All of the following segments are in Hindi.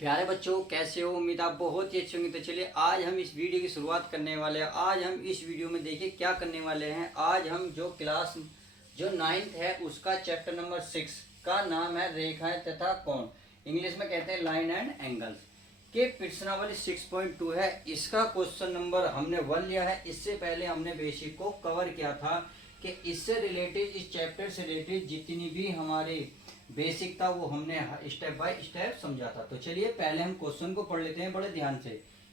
प्यारे बच्चों, कैसे हो? उम्मीद आप बहुत ही अच्छे होंगे। तो चलिए आज हम इस वीडियो की शुरुआत करने वाले हैं। आज हम इस वीडियो में देखिए क्या करने वाले हैं। आज हम जो क्लास जो 9th है उसका चैप्टर नंबर 6 का नाम है रेखाएं तथा कोण। इंग्लिश में कहते हैं लाइन एंड एंगल्स के प्रश्नावली 6.2 है। इसका क्वेश्चन नंबर हमने 1 लिया है। इससे पहले हमने बेसिक को कवर किया था कि इससे रिलेटेड, इस चैप्टर से रिलेटेड जितनी भी हमारे बेसिक था वो हमने स्टेप बाय स्टेप समझा था। तो चलिए पहले हम क्वेश्चन को पढ़ लेते हैं बड़े ध्यान से,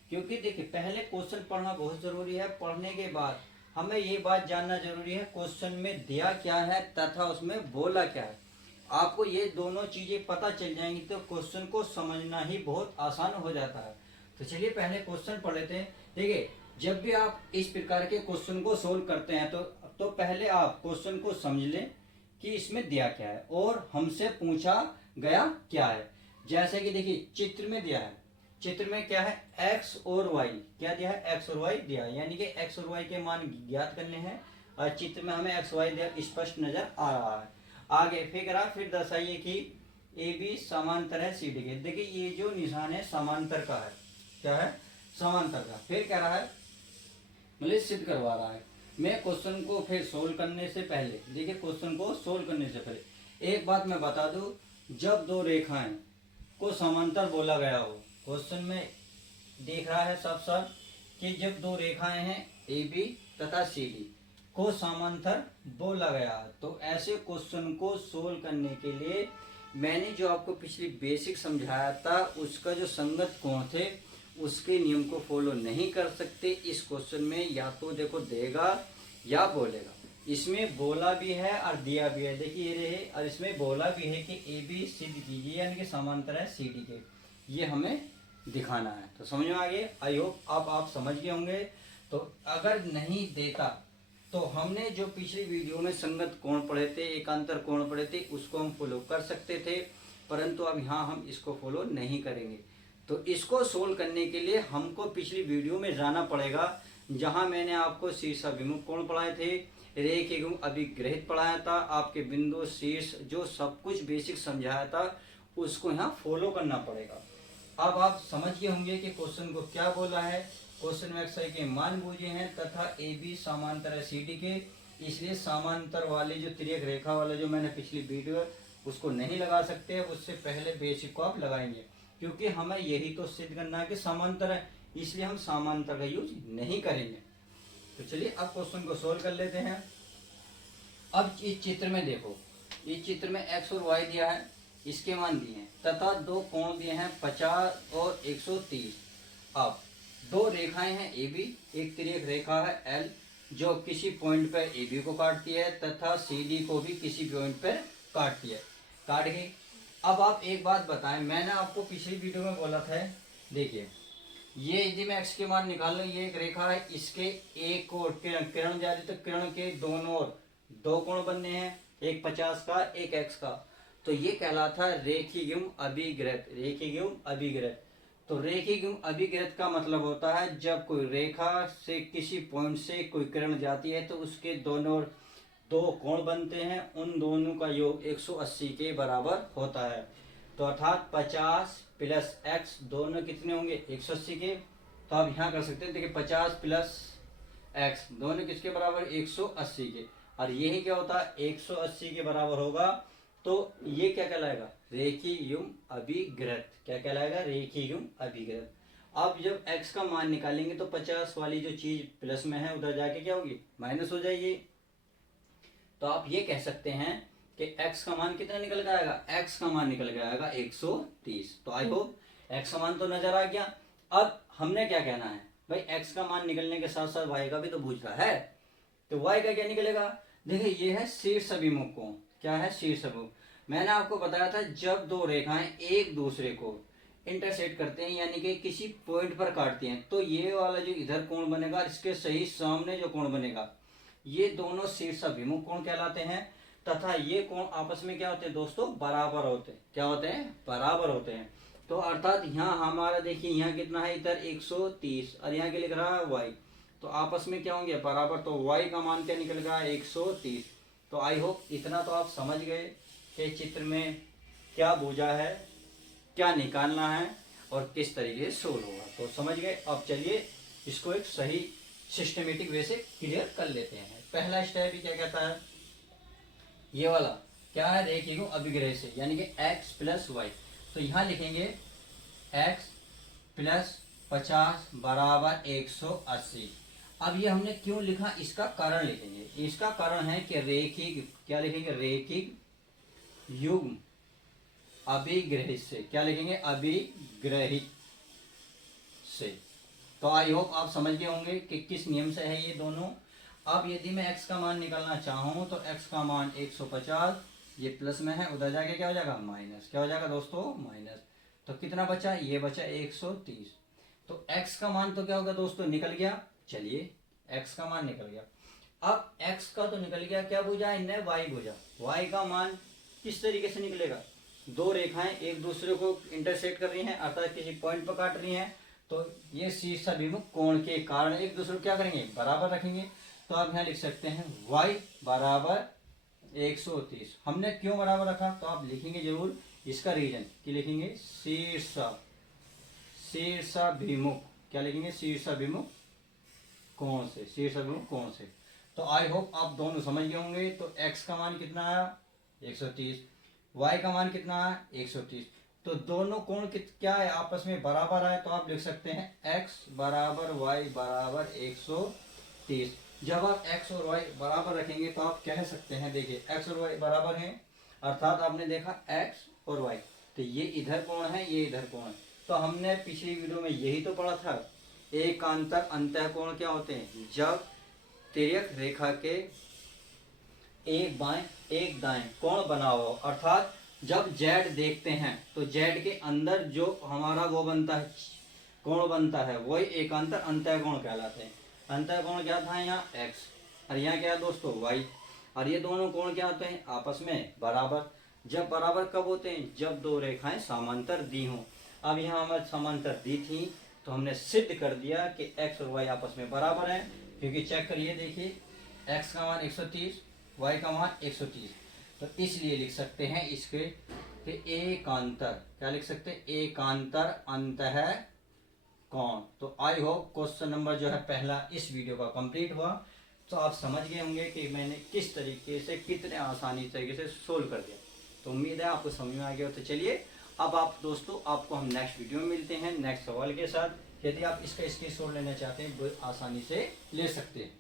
क्योंकि देखिए पहले क्वेश्चन पढ़ना बहुत जरूरी है। पढ़ने के बाद हमें ये बात जानना जरूरी है क्वेश्चन में दिया क्या है तथा उसमें बोला क्या है। आपको ये दोनों चीजें पता चल जाएंगी तो क्वेश्चन को समझना ही बहुत आसान हो जाता है। तो चलिए पहले क्वेश्चन पढ़ लेते हैं। देखिए जब भी आप इस प्रकार के क्वेश्चन को सोल्व करते हैं तो पहले आप क्वेश्चन को समझ लें कि इसमें दिया क्या है और हमसे पूछा गया क्या है। जैसे कि देखिए चित्र में दिया है, चित्र में क्या है, x और y। क्या दिया है? x और y दिया है, यानी कि x और y के मान ज्ञात करने हैं और चित्र में हमें x y दिया स्पष्ट नजर आ रहा है। आगे फिर दर्शाइए कि ए बी समांतर है सी डी के। देखिए ये जो निशान है समांतर का है। क्या है? समांतर का। फिर कह रहा है, मतलब सिद्ध करवा रहा है। मैं क्वेश्चन को फिर सोल्व करने से पहले, देखिए क्वेश्चन को सोल्व करने से पहले एक बात मैं बता दूं, जब दो रेखाएं को समांतर बोला गया हो, क्वेश्चन में देख रहा है साफ साफ कि जब दो रेखाएं हैं ए बी तथा सी डी को समांतर बोला गया, तो ऐसे क्वेश्चन को सोल्व करने के लिए मैंने जो आपको पिछली बेसिक समझाया था उसका जो संगत कोण थे उसके नियम को फॉलो नहीं कर सकते। इस क्वेश्चन में या तो देखो देगा या बोलेगा। इसमें बोला भी है और दिया भी है। देखिए ये रहे, और इसमें बोला भी है कि ए बी सिद्ध कीजिए, यानी कि समांतर है सी डी के। ये हमें दिखाना है। तो समझ में आ गए? आई होप आप समझ गए होंगे। तो अगर नहीं देता तो हमने जो पिछली वीडियो में संगत कोण पढ़े थे, एकांतर कोण पढ़े थे, उसको हम फॉलो कर सकते थे, परंतु अब यहाँ हम इसको फॉलो नहीं करेंगे। तो इसको सोल्व करने के लिए हमको पिछली वीडियो में जाना पड़ेगा, जहां मैंने आपको शीर्षाभिमुख कोण पढ़ाए थे, रेखीय अभिग्रहित पढ़ाया था, आपके बिंदु शीर्ष जो सब कुछ बेसिक समझाया था उसको यहाँ फॉलो करना पड़ेगा। अब आप समझ गए होंगे कि क्वेश्चन को क्या बोला है। क्वेश्चन में x के मान पूछे हैं तथा ए बी समांतर है सी डी के, इसलिए समांतर वाली जो तिर्यक रेखा वाला जो मैंने पिछली वीडियो उसको नहीं लगा सकते, उससे पहले बेसिक को आप लगाएंगे, क्योंकि हमें यही तो सिद्ध करना है कि समांतर है, इसलिए हम समांतर का यूज नहीं करेंगे। तो चलिए अब क्वेश्चन को सोल्व कर लेते हैं। अब इस चित्र में देखो, इस चित्र में x और y दिया है, इसके मान दिए हैं तथा दो कोण दिए हैं 50 और 130। अब दो रेखाएं हैं ए बी, एक तिर्यक रेखा है एल जो किसी पॉइंट पर ए बी को काटती है तथा सी डी को भी किसी पॉइंट पर काटती है। काट गई। अब आप एक बात बताएं, मैंने आपको पिछली वीडियो में बोला था, देखिए ये यदि मैं x के मान निकाल लूं, ये एक रेखा है, इसके एक और किरण जा रही तो किरण के दोनों ओर दो कोण बनने हैं, एक 50 का एक x का। तो ये कहलाता है रेखीय अभिग्रहित। रेखीय अभिग्रहित। तो रेखीय अभिग्रहित का मतलब होता है जब कोई रेखा से किसी पॉइंट से कोई किरण जाती है तो उसके दोनों ओर दो कोण बनते हैं, उन दोनों का योग 180 के बराबर होता है। तो अर्थात 50 प्लस x दोनों कितने होंगे? 180 के। तो आप यहाँ कर सकते हैं, देखिए 50 प्लस x दोनों किसके बराबर? 180 के। और यही क्या होता है? 180 के बराबर होगा। तो ये क्या कहलाएगा? रेखीय अभिग्रहित। क्या कहलाएगा? रेखीय अभिग्रहित। अब जब x का मान निकालेंगे तो 50 वाली जो चीज प्लस में है उधर जाके क्या होगी? माइनस हो जाएगी। तो आप ये कह सकते हैं कि x का मान कितना निकल के आएगा? x का मान निकल के आएगा 130। तो आई होप x का मान तो नजर आ गया। अब हमने क्या कहना है भाई, x का मान निकलने के साथ साथ y का भी तो पूछ रहा है, तो y का क्या निकलेगा? देखिए ये है शीर्ष अभिमुख कोण। क्या है? शीर्ष अभिमुख। मैंने आपको बताया था जब दो रेखाएं एक दूसरे को इंटरसेक्ट करते हैं, यानी कि किसी पॉइंट पर काटती हैं, तो ये वाला जो इधर कोण बनेगा, इसके सही सामने जो कोण बनेगा, ये दोनों शीर्ष अभिमुख कोण कहलाते हैं। तथा ये कोण आपस में क्या होते हैं दोस्तों? बराबर होते हैं। क्या होते हैं? बराबर होते हैं। तो अर्थात यहाँ हमारा देखिए यहाँ कितना है, इधर 130 और यहाँ क्या लिख रहा है? y। तो आपस में क्या होंगे? बराबर। तो y का मान क्या निकल गया? 130। तो आई होप इतना तो आप समझ गए कि चित्र में क्या बूझा है, क्या निकालना है। और किस तरीके से सोल्व होगा। तो समझ गए। अब चलिए इसको एक सही सिस्टमेटिक वे से क्लियर कर लेते हैं। पहला स्टेप ही क्या कहता है, ये वाला क्या है, रेखीय अभिग्रह से, यानी कि x प्लस वाई। तो यहाँ लिखेंगे x प्लस 50 बराबर 180। अब ये हमने क्यों लिखा, इसका कारण लिखेंगे। इसका कारण है कि रेखिक, क्या लिखेंगे, रेखिक युग्म अभिग्रहित से, क्या लिखेंगे, अभिग्रहित से। तो आई होप आप समझ गए होंगे कि किस नियम से है ये दोनों। अब यदि मैं x का मान निकालना चाहूँ तो x का मान 150, ये प्लस में है, उधर जाके क्या हो जाएगा, माइनस। क्या हो जाएगा दोस्तों, माइनस। तो कितना बचा, ये बचा 130। तो x का मान तो क्या होगा दोस्तों, निकल गया। चलिए x का मान निकल गया। अब x का तो निकल गया, क्या बुझा, इनने y बुझा। y का मान किस तरीके से निकलेगा, दो रेखाएं एक दूसरे को इंटरसेक्ट कर रही हैं, अर्थात किसी पॉइंट पर काट रही हैं। तो ये शीर्षाभिमुख कोण के कारण एक दूसरे को क्या करेंगे, बराबर रखेंगे। तो आप यहाँ लिख सकते हैं y बराबर 130। हमने क्यों बराबर रखा, तो आप लिखेंगे जरूर इसका रीजन, कि लिखेंगे शीर्षाभिमुख, क्या लिखेंगे, शीर्षाभिमुख कोण से, शीर्षाभिमुख कोण से। तो आई होप आप दोनों समझ गए होंगे। तो x का मान कितना आया, 130, y का मान कितना आया, 130। तो दोनों कोण क्या है, आपस में बराबर है। तो आप लिख सकते हैं x बराबर y बराबर 130। जब आप x और y बराबर रखेंगे तो आप कह सकते हैं, देखिए x और y बराबर हैं, अर्थात आपने देखा x और y, तो ये इधर कोण है, ये इधर कोण है। तो हमने पिछली वीडियो में यही तो पढ़ा था, एकांतर अंतःकोण क्या होते हैं, जब तिर्यक रेखा के एक बाएं एक दाएं कोण बना हो, अर्थात जब z देखते हैं तो z के अंदर जो हमारा वो बनता है, कोण बनता है, वही एकांतर अंतःकोण कहलाते हैं। अंतःकोण क्या था, यहाँ x और यहाँ क्या है दोस्तों, y। और ये दोनों कोण क्या होते हैं, आपस में बराबर। जब बराबर कब होते हैं, जब दो रेखाएं समांतर दी हों। अब यहाँ हमारे समांतर दी थी, तो हमने सिद्ध कर दिया कि x और y आपस में बराबर हैं, क्योंकि चेक करिए, देखिए x का मान 130, y का मान 130। तो इसलिए लिख सकते हैं इसके कि एकांतर, क्या लिख सकते हैं, एकांतर अंतःकोण। तो आई होप क्वेश्चन नंबर जो है पहला इस वीडियो का कंप्लीट हुआ। तो आप समझ गए होंगे कि मैंने किस तरीके से, कितने आसानी तरीके से सोल्व कर दिया। तो उम्मीद है आपको समझ में आ गया। तो चलिए अब आप दोस्तों, आपको हम नेक्स्ट वीडियो में मिलते हैं नेक्स्ट सवाल के साथ। यदि आप इसका स्क्रीनशॉट लेना चाहते हैं, वो आसानी से ले सकते हैं।